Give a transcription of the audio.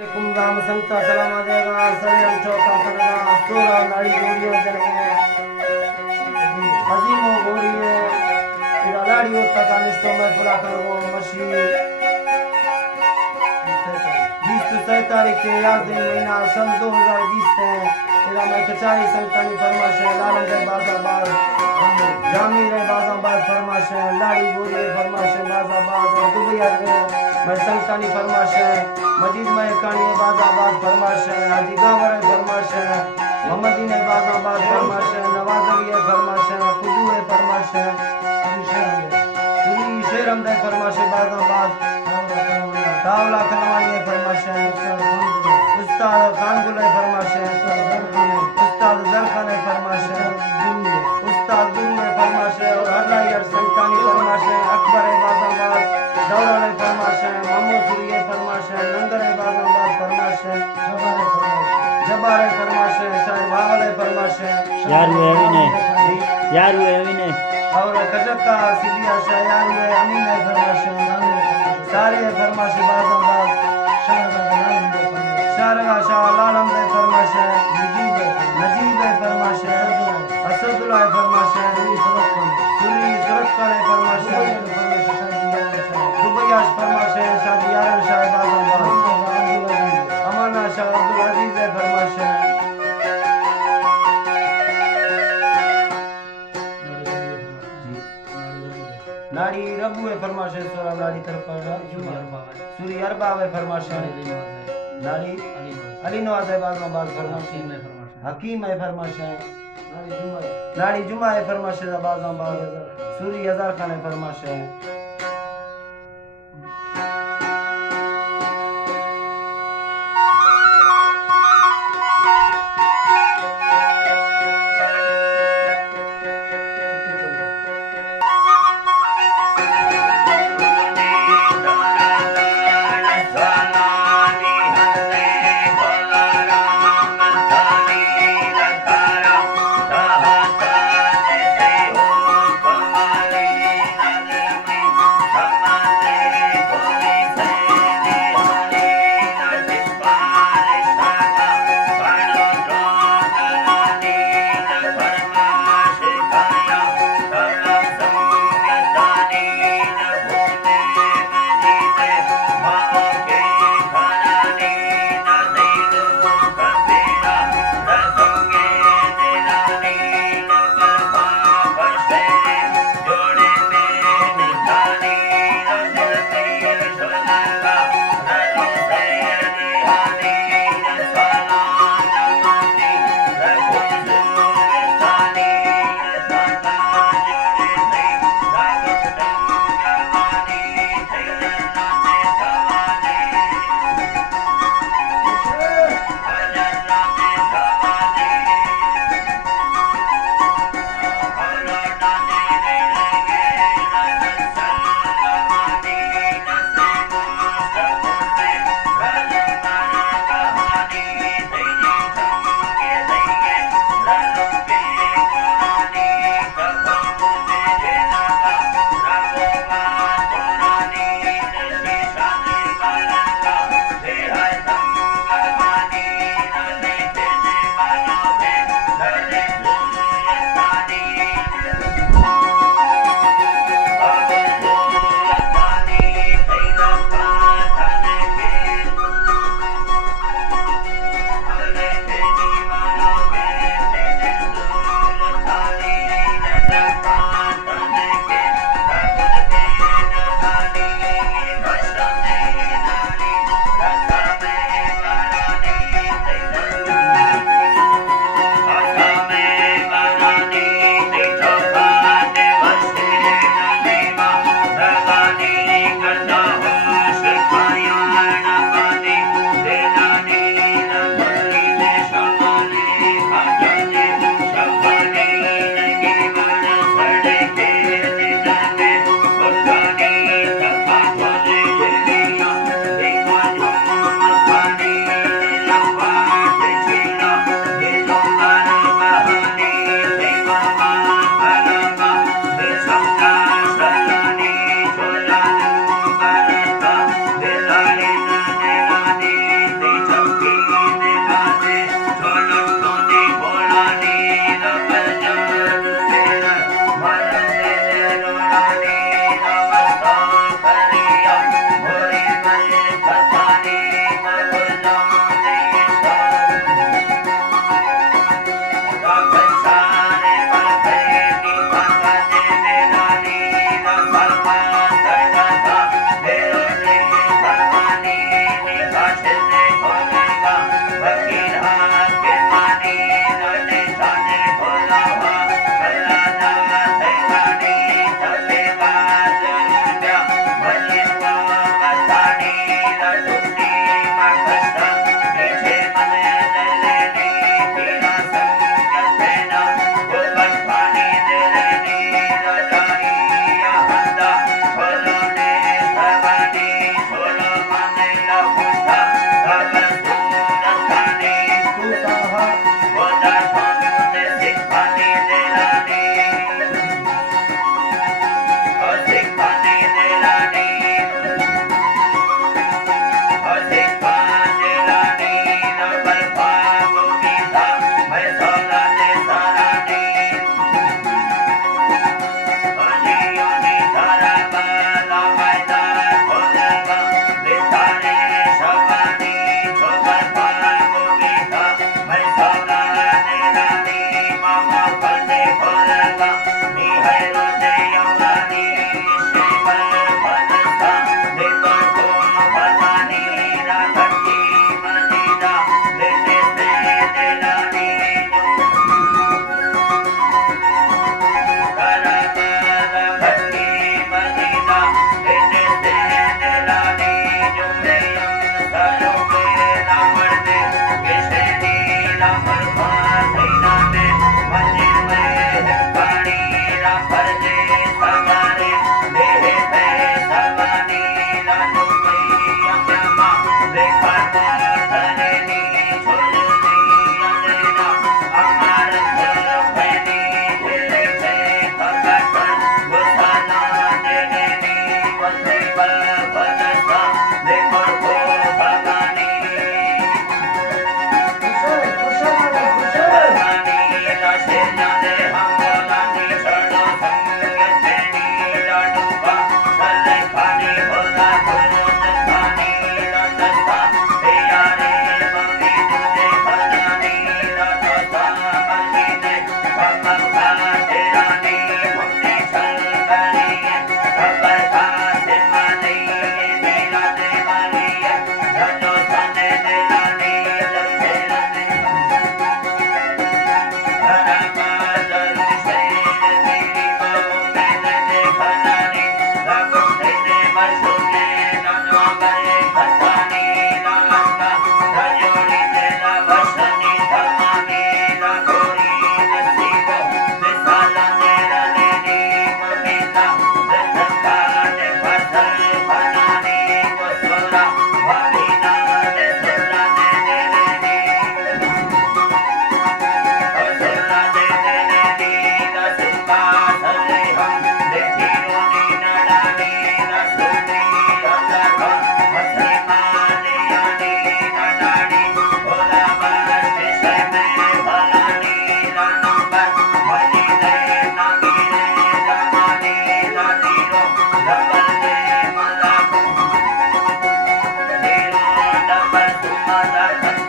Alaikum Ram Santa Salama Dega Salam Choka Kanada Sura Nari Goriyo Jane Azimo Goriye Iralari Uttaka Nishto Mai Fulakano Mashi 20 तारीख के याद दिन महीना सन 2020 है इरा मैं कचारी संतानी फरमाश है लालम रे बाजाबाद जामी रे बाजाबाद फरमाश है लाड़ी गोरी फरमाश है बाजाबाद और दुबैया मैं संतानी फरमाश है मजीद मैं कानी बाजाबाद फरमाश है हाजी गावर फरमाश है मोहम्मदी ने बाजाबाद फरमाश है नवाजरी फरमाश है खुदू फरमाश है सुनी शेरम दे फरमाश है बाजाबाद तावला खनवानी फरमाश है उस्ताद खानगुल फरमाश है उस्ताद जरखान फरमाश है उस्ताद दुल्ले फरमाश है और हरनायर संतानी फरमाश है अकबर बाजाबाद दौरा फरमाश है महमूद सुरिये फरमाश है नंगर बाजाबाद फरमाश है जबार फरमाश है शायर भावल फरमाश है यार हुए अभी नहीं और कजका सिलिया शायर हुए अमीन फरमाश है सारे फरमाश बाजाबाद शारगा शाह लालम दे फरमाश है नजीब फरमाश है असदुल्लाह फरमाश है सुरी सुरत फरमाश है दुबैया फरमाश है शादियार शाह बाजाबाद अमाना शाह अब्दुल अजीज फरमाश है नाड़ी रबू फरमाश है सोरा नाड़ी तरफ सूरी अरबा फरमाश है नाड़ी अली नवाज बाजाबाद फरमाश है हकीम है फरमाश है नाड़ी जुमा है फरमाश है बाजाबाद सूरी हजार खान है फरमाश है ماتا